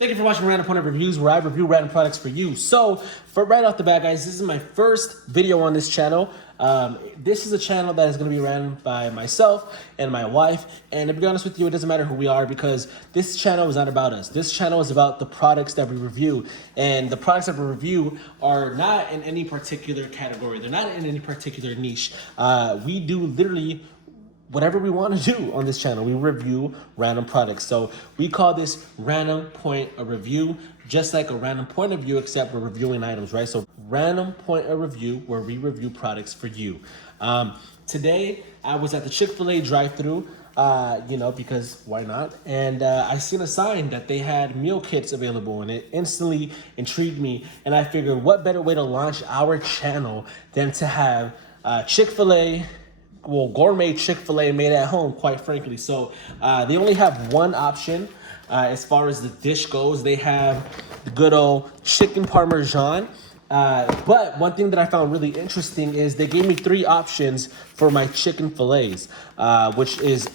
Thank you for watching Random Point of Reviews, where I review random products for you. So, for right off the bat, guys, this is my first video on this channel. This is a channel that is going to be ran by myself and my wife. And to be honest with you, it doesn't matter who we are because this channel is not about us. This channel is about the products that we review. And the products that we review are not in any particular category. They're not in any particular niche. We do literally whatever we want to do on this channel. We review random products. So we call this Random Point of Review, just like a random point of view, except we're reviewing items, right? So Random Point of Review, where we review products for you. Today, I was at the Chick-fil-A drive-thru, because why not? And I seen a sign that they had meal kits available, and it instantly intrigued me. And I figured, what better way to launch our channel than to have Chick-fil-A, gourmet Chick-fil-A made at home, quite frankly. So they only have one option as far as the dish goes. They have the good old Chicken Parmesan. But one thing that I found really interesting is they gave me 3 options for my chicken fillets, which is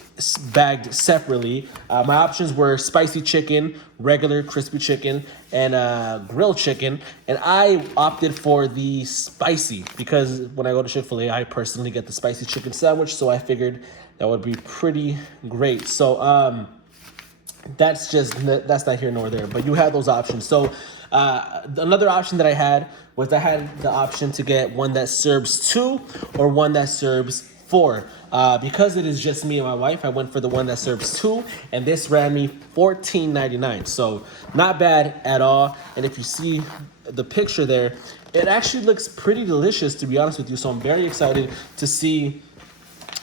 bagged separately. My options were spicy chicken, regular crispy chicken, and grilled chicken. And I opted for the spicy because when I go to Chick-fil-A, I personally get the spicy chicken sandwich. So I figured that would be pretty great. So that's not here nor there, but you have those options. So another option that I had was I had the option to get one that serves 2 or one that serves 4. Because it is just me and my wife, I went for the one that serves 2, and this ran me $14.99. So not bad at all. And if you see the picture there, it actually looks pretty delicious, to be honest with you. So I'm very excited to see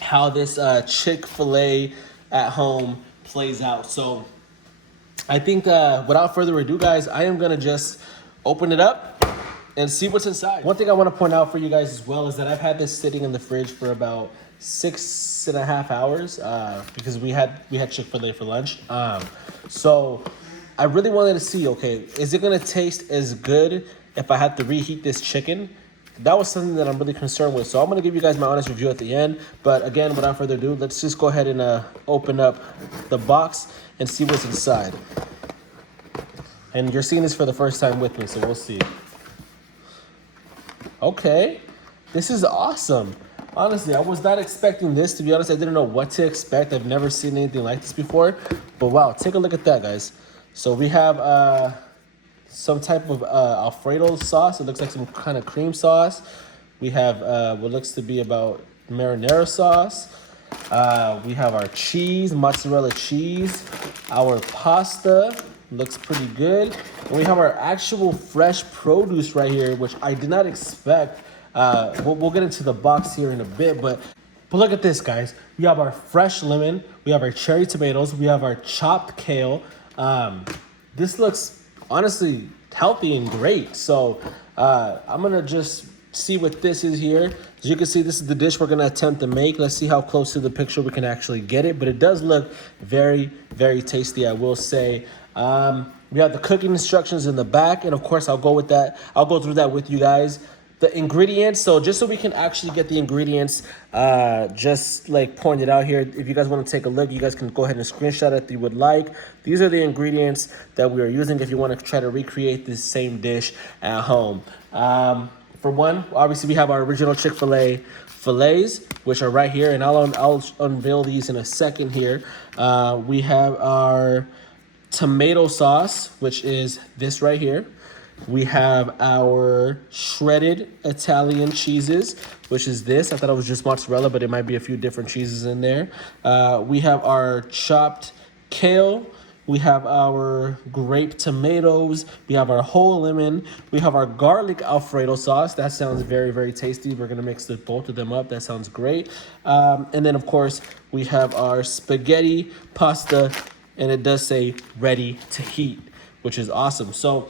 how this Chick-fil-A at home plays out. So I think without further ado, guys, I am gonna just open it up and see what's inside. One thing I want to point out for you guys as well is that I've had this sitting in the fridge for about 6.5 hours because we had Chick-fil-A for lunch. So I really wanted to see, okay, is it gonna taste as good if I had to reheat this chicken? That was something that I'm really concerned with. So I'm gonna give you guys my honest review at the end. But again, without further ado, let's just go ahead and open up the box and see what's inside. And you're seeing this for the first time with me, so we'll see. Okay, this is awesome. Honestly, I was not expecting this. To be honest, I didn't know what to expect. I've never seen anything like this before. But wow, take a look at that, guys. So we have some type of Alfredo sauce. It looks like some kind of cream sauce. We have what looks to be about marinara sauce. We have our cheese, mozzarella cheese. Our pasta looks pretty good. And we have our actual fresh produce right here, which I did not expect. We'll get into the box here in a bit, but look at this, guys. We have our fresh lemon. We have our cherry tomatoes. We have our chopped kale. This looks honestly healthy and great. So I'm gonna just see what this is here. As you can see, this is the dish we're gonna attempt to make. Let's see how close to the picture we can actually get it, but it does look very, very tasty, I will say. We have the cooking instructions in the back, and of course I'll go through that with you guys. The ingredients, so just so we can actually get the ingredients just like pointed out here, if you guys want to take a look, you guys can go ahead and screenshot it if you would like. These are the ingredients that we are using if you want to try to recreate this same dish at home. For one, obviously we have our original Chick-fil-A filets, which are right here, and I'll unveil these in a second here. We have our tomato sauce, which is this right here. We have our shredded Italian cheeses, which is this. I thought it was just mozzarella, but it might be a few different cheeses in there. We have our chopped kale. We have our grape tomatoes. We have our whole lemon. We have our garlic Alfredo sauce. That sounds very, very tasty. We're gonna mix both of them up. That sounds great. And then of course, we have our spaghetti pasta, and it does say ready to heat, which is awesome. So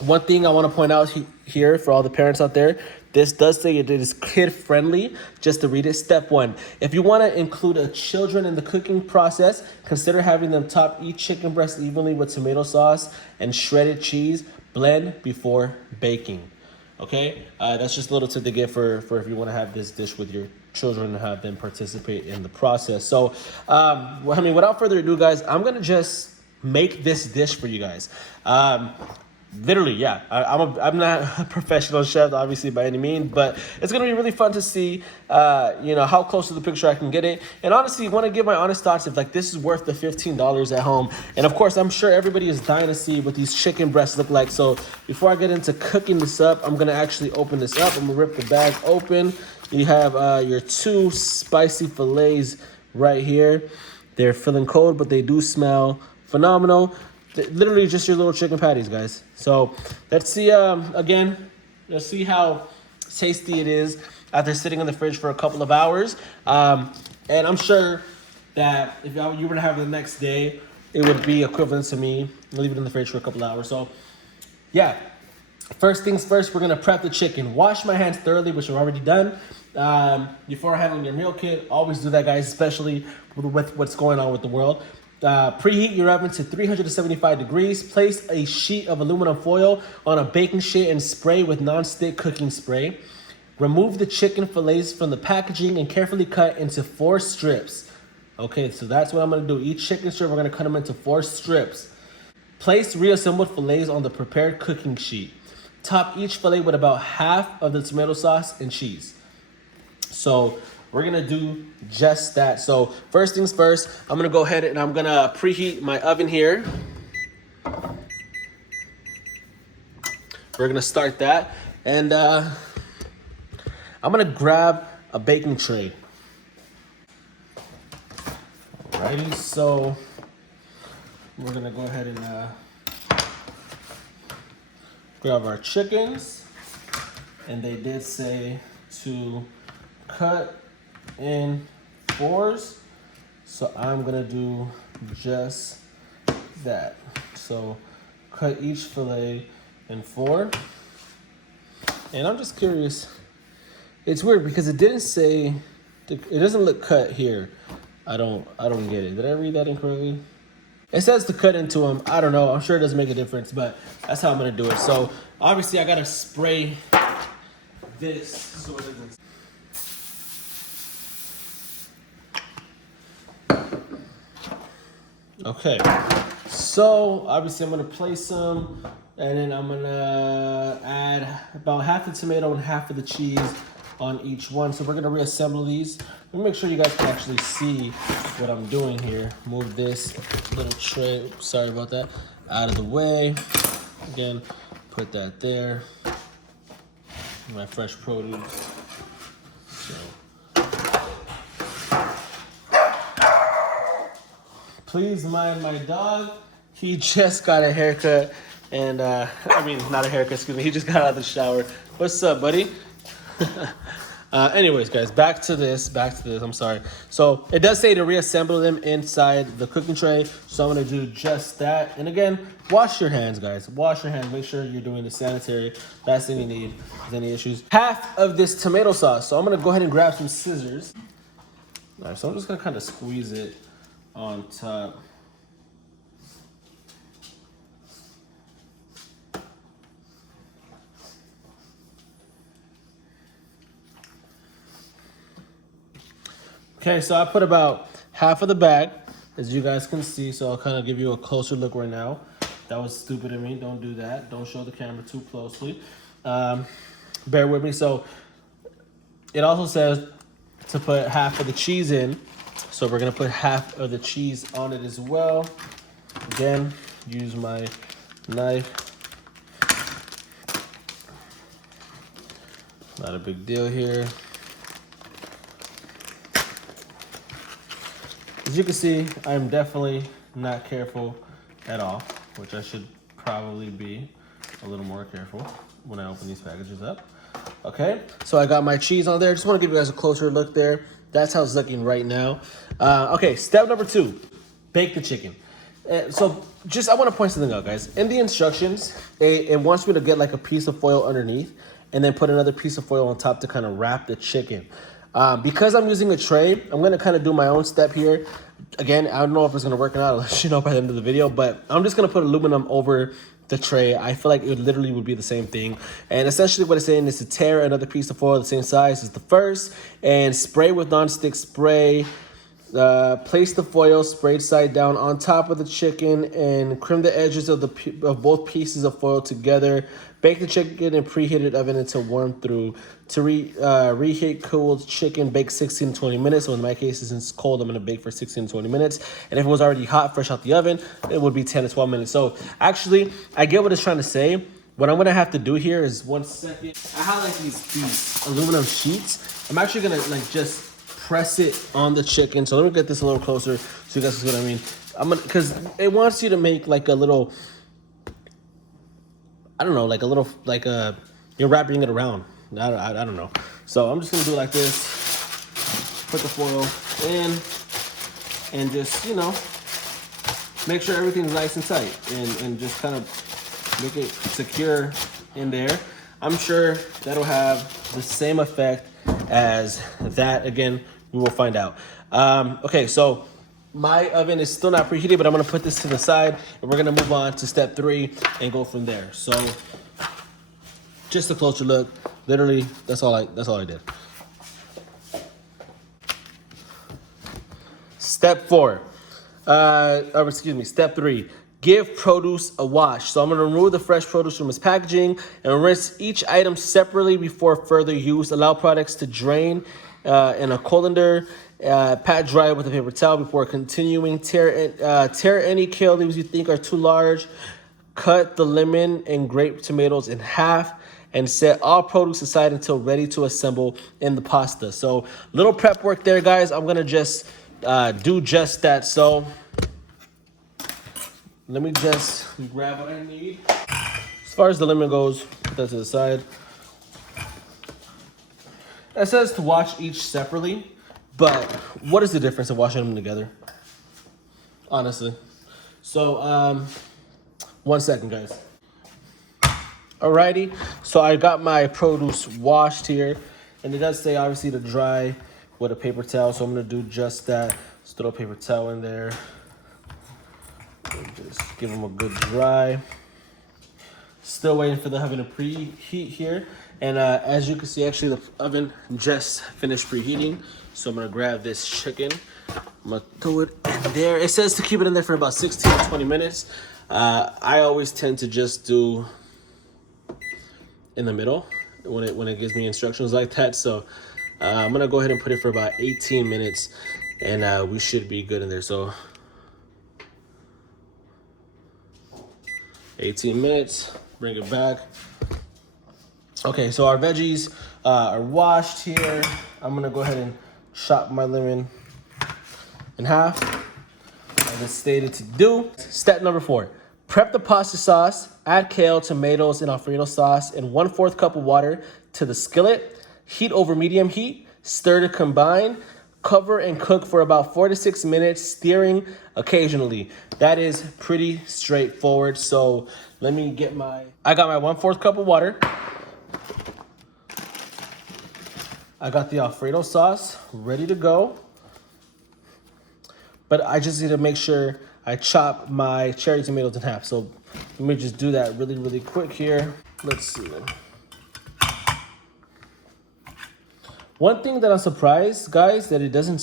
one thing I want to point out here for all the parents out there, this does say it is kid friendly. Just to read it, step 1, if you want to include children in the cooking process, consider having them top each chicken breast evenly with tomato sauce and shredded cheese. Blend before baking. Okay, that's just a little tip to get for if you want to have this dish with your children and have them participate in the process. So without further ado, guys, I'm gonna just make this dish for you guys. Literally, yeah. I'm not a professional chef, obviously, by any means, but it's gonna be really fun to see, how close to the picture I can get it. And honestly, want to give my honest thoughts if like this is worth the $15 at home. And of course, I'm sure everybody is dying to see what these chicken breasts look like. So before I get into cooking this up, I'm gonna actually open this up. I'm gonna rip the bag open. You have your 2 spicy fillets right here. They're feeling cold, but they do smell phenomenal. Literally just your little chicken patties, guys. So let's see, let's see how tasty it is after sitting in the fridge for a couple of hours. And I'm sure that if you were to have it the next day, it would be equivalent to me leave it in the fridge for a couple of hours. So yeah, first things first, we're gonna prep the chicken. Wash my hands thoroughly, which I've already done. Before handling your meal kit, always do that, guys, especially with what's going on with the world. Preheat your oven to 375 degrees. Place a sheet of aluminum foil on a baking sheet and spray with non-stick cooking spray. Remove the chicken fillets from the packaging and carefully cut into 4 strips. Okay, so that's what I'm gonna do. Each chicken strip, we're gonna cut them into 4 strips. Place reassembled fillets on the prepared cooking sheet. Top each fillet with about half of the tomato sauce and cheese. So we're gonna do just that. So first things first, I'm gonna go ahead and I'm gonna preheat my oven here. We're gonna start that. And I'm gonna grab a baking tray. Alrighty, so we're gonna go ahead and grab our chickens. And they did say to cut in 4s, so I'm gonna do just that. So cut each fillet in 4. And I'm just curious, it's weird because it didn't say, it doesn't look cut here. I don't get it. Did I read that incorrectly? It says to cut into them. I don't know. I'm sure it doesn't make a difference, but that's how I'm gonna do it. So obviously I gotta spray this so it doesn't. Okay, so obviously I'm gonna place some, and then I'm gonna add about half the tomato and half of the cheese on each one. So we're gonna reassemble these. Let me make sure you guys can actually see what I'm doing here. Move this little tray, sorry about that, out of the way. Again, put that there. My fresh produce. So. Please mind my dog. He just got a haircut and, I mean, not a haircut, excuse me. He just got out of the shower. What's up, buddy? Anyways, guys, back to this, I'm sorry. So it does say to reassemble them inside the cooking tray. So I'm gonna do just that. And again, wash your hands, guys. Wash your hands, make sure you're doing the sanitary. Last thing you need is any issues. Half of this tomato sauce. So I'm gonna go ahead and grab some scissors. All right, so I'm just gonna kind of squeeze it on top. Okay, so I put about half of the bag, as you guys can see, so I'll kind of give you a closer look right now. That was stupid of me. Don't do that. Don't show the camera too closely. Bear with me. So it also says to put half of the cheese in. So we're gonna put half of the cheese on it as well. Again, use my knife. Not a big deal here. As you can see, I'm definitely not careful at all, which I should probably be a little more careful when I open these packages up. Okay, so I got my cheese on there. Just want to give you guys a closer look there. That's how it's looking right now. Okay, step number 2, bake the chicken. So just, I want to point something out, guys. In the instructions, it wants me to get like a piece of foil underneath and then put another piece of foil on top to kind of wrap the chicken. Because I'm using a tray, I'm going to kind of do my own step here. Again, I don't know if it's going to work or not. I'll let you know by the end of the video, but I'm just going to put aluminum over the tray. I feel like it literally would be the same thing. And essentially what it's saying is to tear another piece of foil the same size as the first and spray with non-stick spray Place the foil sprayed side down on top of the chicken and trim the edges of both pieces of foil together. Bake the chicken in preheated oven until warm through. To reheat cooled chicken, bake 16 to 20 minutes. So in my case, since it's cold, I'm gonna bake for 16 to 20 minutes. And if it was already hot, fresh out the oven, it would be 10 to 12 minutes. So actually, I get what it's trying to say. What I'm gonna have to do here is 1 second. I have like these aluminum sheets. I'm actually gonna like just press it on the chicken. So let me get this a little closer so you guys can see what I mean. I'm gonna, because it wants you to make like a little, I don't know, like a little, like you're wrapping it around. I don't know. So I'm just gonna do it like this. Put the foil in and just, you know, make sure everything's nice and tight and just kind of make it secure in there. I'm sure that'll have the same effect as that. Again, we will find out. Okay, so my oven is still not preheated, but I'm gonna put this to the side and we're gonna move on to step 3 and go from there. So just a closer look. Literally, that's all I did. Step 4, step 3. Give produce a wash. So I'm gonna remove the fresh produce from its packaging and rinse each item separately before further use. Allow products to drain in a colander. Pat dry with a paper towel before continuing. Tear any kale leaves you think are too large. Cut the lemon and grape tomatoes in half and set all produce aside until ready to assemble in the pasta. So little prep work there, guys. I'm gonna just do just that. So let me just grab what I need. As far as the lemon goes, put that to the side. It says to wash each separately, but what is the difference of washing them together? Honestly. So, 1 second, guys. Alrighty, so I got my produce washed here, and it does say obviously to dry with a paper towel, so I'm gonna do just that. Just throw a paper towel in there. And just give them a good dry. Still waiting for the oven to preheat here. And as you can see, actually the oven just finished preheating. So I'm gonna grab this chicken. I'm gonna throw it in there. It says to keep it in there for about 16 to 20 minutes. I always tend to just do in the middle when it gives me instructions like that. So I'm gonna go ahead and put it for about 18 minutes and we should be good in there. So 18 minutes, bring it back. Okay, so our veggies are washed here. I'm gonna go ahead and chop my lemon in half, as it's stated to do. Step number 4, prep the pasta sauce. Add kale, tomatoes, and Alfredo sauce and 1/4 cup of water to the skillet. Heat over medium heat, stir to combine. Cover and cook for about 4 to 6 minutes, stirring occasionally. That is pretty straightforward. So let me get I got my 1/4 cup of water. I got the Alfredo sauce ready to go. But I just need to make sure I chop my cherry tomatoes in half. So let me just do that really, really quick here. Let's see. One thing that I'm surprised, guys, that it doesn't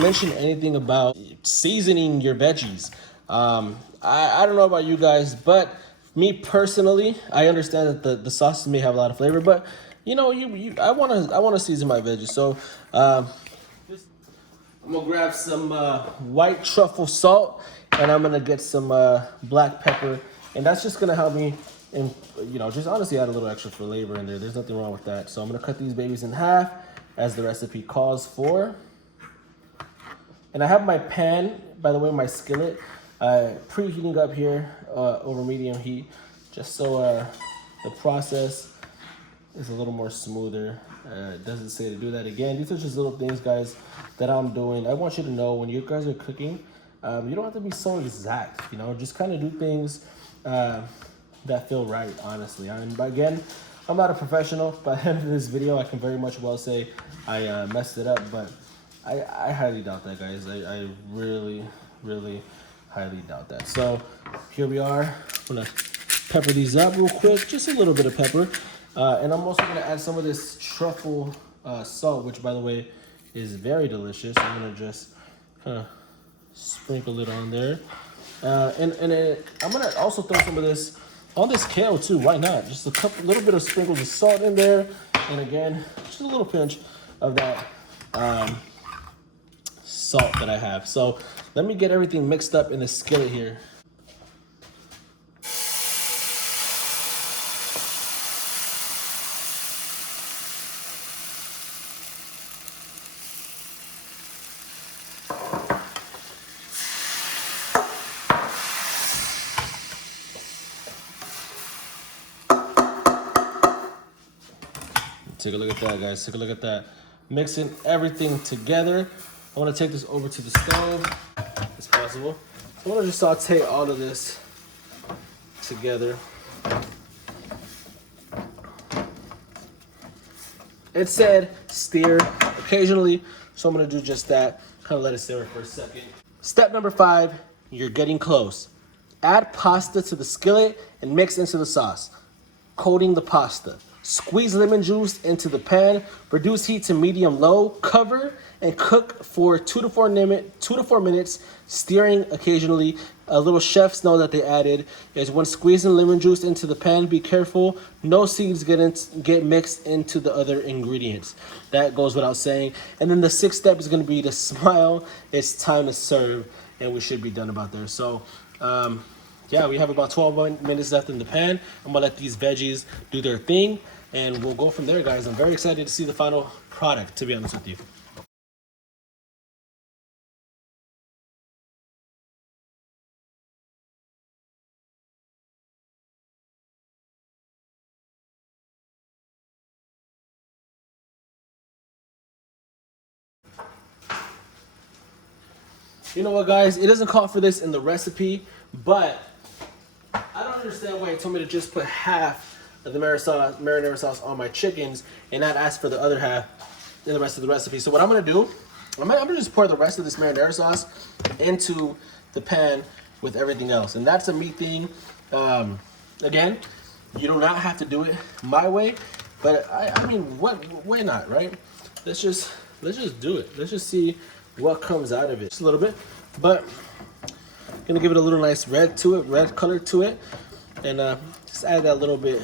mention anything about seasoning your veggies. I don't know about you guys, but me personally, I understand that the sauces may have a lot of flavor, but you know, I wanna season my veggies. So I'm gonna grab some white truffle salt, and I'm gonna get some black pepper, and that's just gonna help me. And, you know, just honestly add a little extra flavor in there. There's nothing wrong with that. So I'm going to cut these babies in half as the recipe calls for. And I have my pan, by the way, my skillet, preheating up here over medium heat, just so the process is a little more smoother. It doesn't say to do that again. These are just little things, guys, that I'm doing. I want you to know when you guys are cooking, you don't have to be so exact, you know, just kind of do things that feel right, honestly. And again, I'm not a professional. By the end of this video, I can very much well say I messed it up, but I highly doubt that, guys. I really, really highly doubt that. So here we are. I'm gonna pepper these up real quick, just a little bit of pepper. And I'm also gonna add some of this truffle salt, which, by the way, is very delicious. I'm gonna just kind of sprinkle it on there. I'm gonna also throw some of this on this kale too. Why not? Just little bit of sprinkles of salt in there, and again, just a little pinch of that salt that I have. So let me get everything mixed up in the skillet here. Take a look at that, guys. Take a look at that. Mixing everything together. I want to take this over to the stove as possible. So I want to just saute all of this together. It said stir occasionally, so I'm going to do just that. Kind of let it simmer for a second. Step number 5, you're getting close. Add pasta to the skillet and mix into the sauce, coating the pasta. Squeeze lemon juice into the pan, reduce heat to medium-low, cover, and cook for 2 to 4 minutes, stirring occasionally. A little chef's note that they added is when squeezing lemon juice into the pan, be careful, no seeds get mixed into the other ingredients. That goes without saying. And then the 6th step is gonna be to smile. It's time to serve, and we should be done about there. So, yeah, we have about 12 minutes left in the pan. I'm gonna let these veggies do their thing, and we'll go from there, guys. I'm very excited to see the final product, to be honest with you. You know what, guys? It doesn't call for this in the recipe, but I don't understand why he told me to just put half of the marinara sauce on my chickens and not ask for the other half in the rest of the recipe. So what I'm gonna do, I'm gonna just pour the rest of this marinara sauce into the pan with everything else. And that's a me thing. Again, you do not have to do it my way, but I mean, why not, right? Let's just do it. Let's just see what comes out of it. Just a little bit, but gonna give it a little nice red color to it, and just add that little bit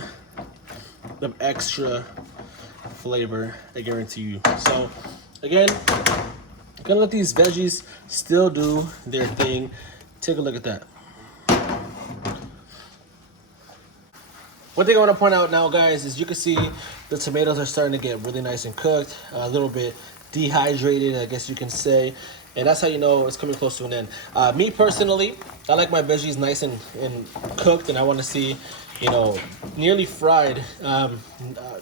of extra flavor, I guarantee you. So again, gonna let these veggies still do their thing. Take a look at that. One thing I want to point out now, guys, is you can see the tomatoes are starting to get really nice and cooked, a little bit dehydrated, I guess you can say, and that's how you know it's coming close to an end. Me personally, I like my veggies nice and cooked, and I want to see, you know, nearly fried.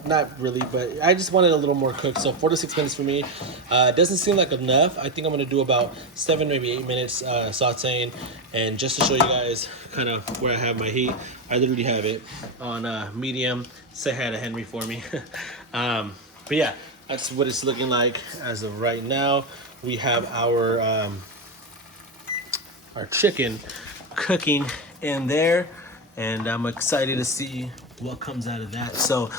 Not really, but I just wanted a little more cooked. So 4 to 6 minutes for me doesn't seem like enough. I think I'm gonna do about 7, maybe 8 minutes sauteing. And just to show you guys kind of where I have my heat, I literally have it on medium. Say hi to Henry for me. But yeah, that's what it's looking like as of right now. We have our chicken cooking in there, and I'm excited to see what comes out of that. So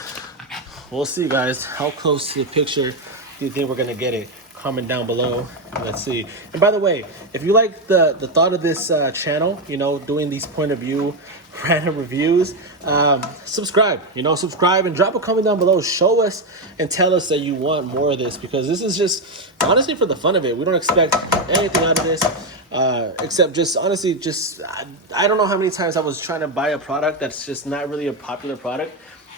we'll see, guys. How close to the picture do you think we're gonna get it? Comment down below. Let's see. And by the way, if you like the thought of this channel, you know, doing these point of view random reviews, subscribe. You know, subscribe and drop a comment down below. Show us and tell us that you want more of this, because this is just honestly for the fun of it. We don't expect anything out of this, except just honestly, just I don't know how many times I was trying to buy a product that's just not really a popular product,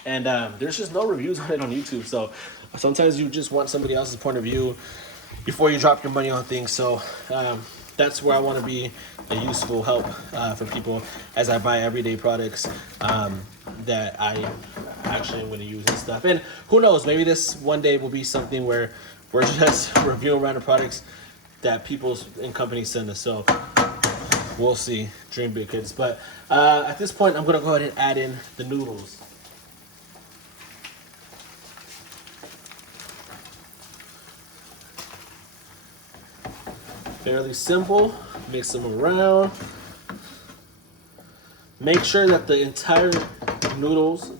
and there's just no reviews on it on YouTube. So sometimes you just want somebody else's point of view before you drop your money on things. So that's where I want to be a useful help for people as I buy everyday products that I actually am going to use and stuff. And who knows, maybe this one day will be something where we're just reviewing random products that people and companies send us. So we'll see. Dream big, kids. But at this point, I'm going to go ahead and add in the noodles. Fairly simple. Mix them around. Make sure that the entire noodles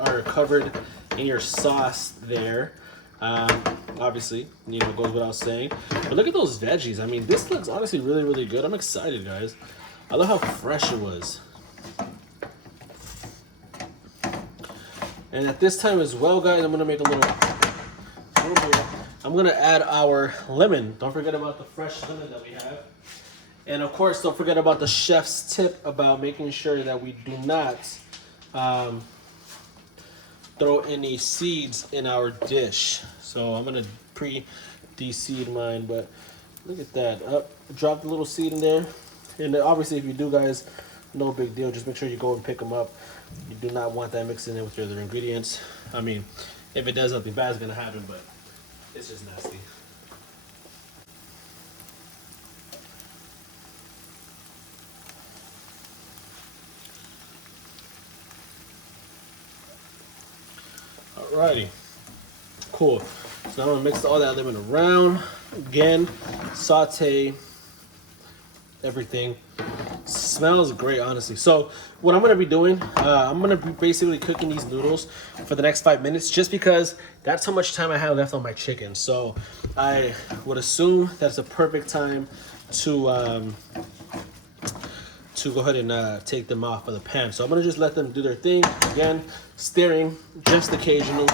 are covered in your sauce there. Obviously, goes without saying. But look at those veggies. I mean, this looks honestly really, really good. I'm excited, guys. I love how fresh it was. And at this time as well, guys, I'm gonna make a little bit. I'm gonna add our lemon. Don't forget about the fresh lemon that we have. And of course, don't forget about the chef's tip about making sure that we do not throw any seeds in our dish. So I'm gonna pre-de-seed mine, but look at that. Drop the little seed in there. And obviously, if you do, guys, no big deal. Just make sure you go and pick them up. You do not want that mixing in with your other ingredients. I mean, if it does, nothing bad is gonna happen, but it's just nasty. Alrighty, cool. So now I'm gonna mix all that lemon around. Again, saute everything. Smells great, honestly. So what I'm gonna be doing, I'm gonna be basically cooking these noodles for the next 5 minutes, just because that's how much time I have left on my chicken. So I would assume that's a perfect time to go ahead and take them off of the pan. So I'm gonna just let them do their thing. Again, stirring just occasionally.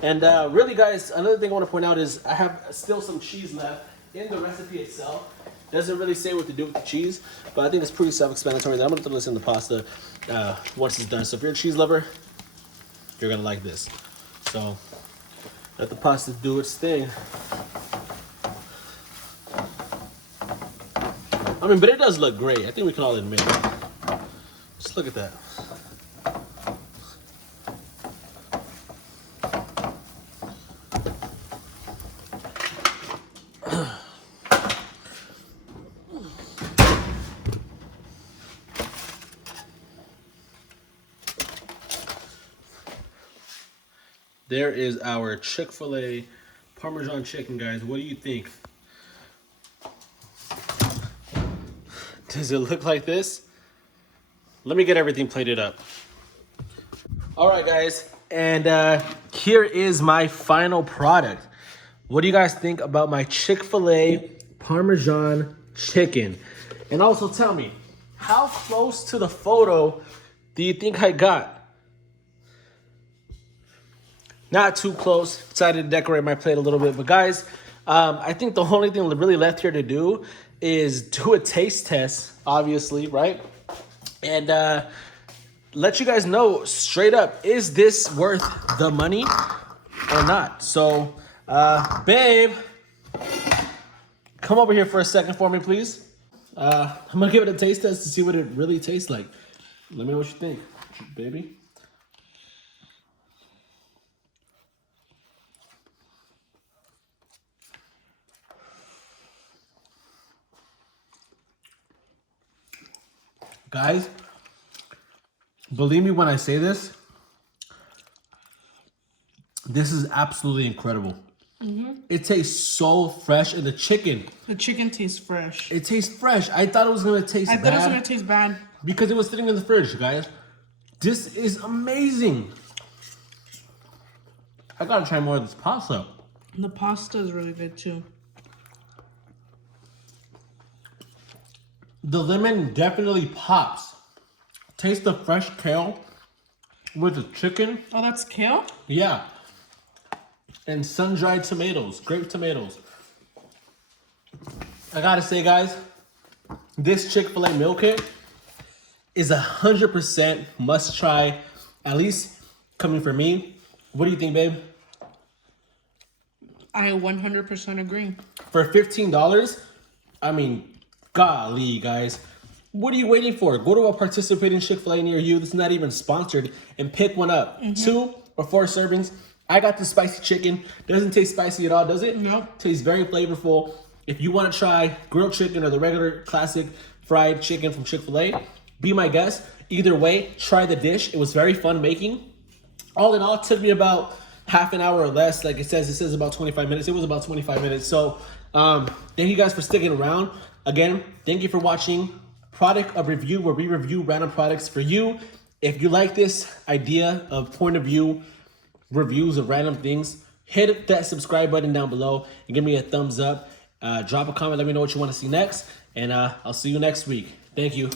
And really, guys, another thing I want to point out is I have still some cheese left in the recipe itself. Doesn't really say what to do with the cheese, but I think it's pretty self-explanatory. I'm gonna throw this in the pasta once it's done. So if you're a cheese lover, you're gonna like this. So let the pasta do its thing. I mean, but it does look great. I think we can all admit it. Just look at that. There is our Chick-fil-A Parmesan chicken, guys. What do you think? Does it look like this? Let me get everything plated up. All right, guys, and here is my final product. What do you guys think about my Chick-fil-A Parmesan chicken? And also tell me, how close to the photo do you think I got? Not too close. Decided to decorate my plate a little bit. But guys, I think the only thing really left here to do is do a taste test, obviously, right? And let you guys know straight up, is this worth the money or not? So, babe, come over here for a second for me, please. I'm gonna give it a taste test to see what it really tastes like. Let me know what you think, baby. Guys, believe me when I say this, this is absolutely incredible. It tastes so fresh, and the chicken tastes fresh. It tastes fresh. I thought it was gonna taste bad. I thought it was gonna taste bad because it was sitting in the fridge, guys. This is amazing. I gotta try more of this pasta. The pasta is really good too. The lemon definitely pops. Taste the fresh kale with the chicken. Oh, that's kale? Yeah. And sun-dried tomatoes, grape tomatoes. I gotta say, guys, this Chick-fil-A meal kit is 100% must try, at least coming from me. What do you think, babe? I 100% agree. For $15, I mean, golly, guys. What are you waiting for? Go to a participating Chick-fil-A near you that's not even sponsored and pick one up. 2 or 4 servings. I got the spicy chicken. Doesn't taste spicy at all, does it? No. Tastes very flavorful. If you want to try grilled chicken or the regular classic fried chicken from Chick-fil-A, be my guest. Either way, try the dish. It was very fun making. All in all, it took me about half an hour or less. Like it says about 25 minutes. It was about 25 minutes. So thank you guys for sticking around. Again, thank you for watching Product of Review, where we review random products for you. If you like this idea of point of view reviews of random things, hit that subscribe button down below and give me a thumbs up. Drop a comment, let me know what you want to see next, and I'll see you next week. Thank you.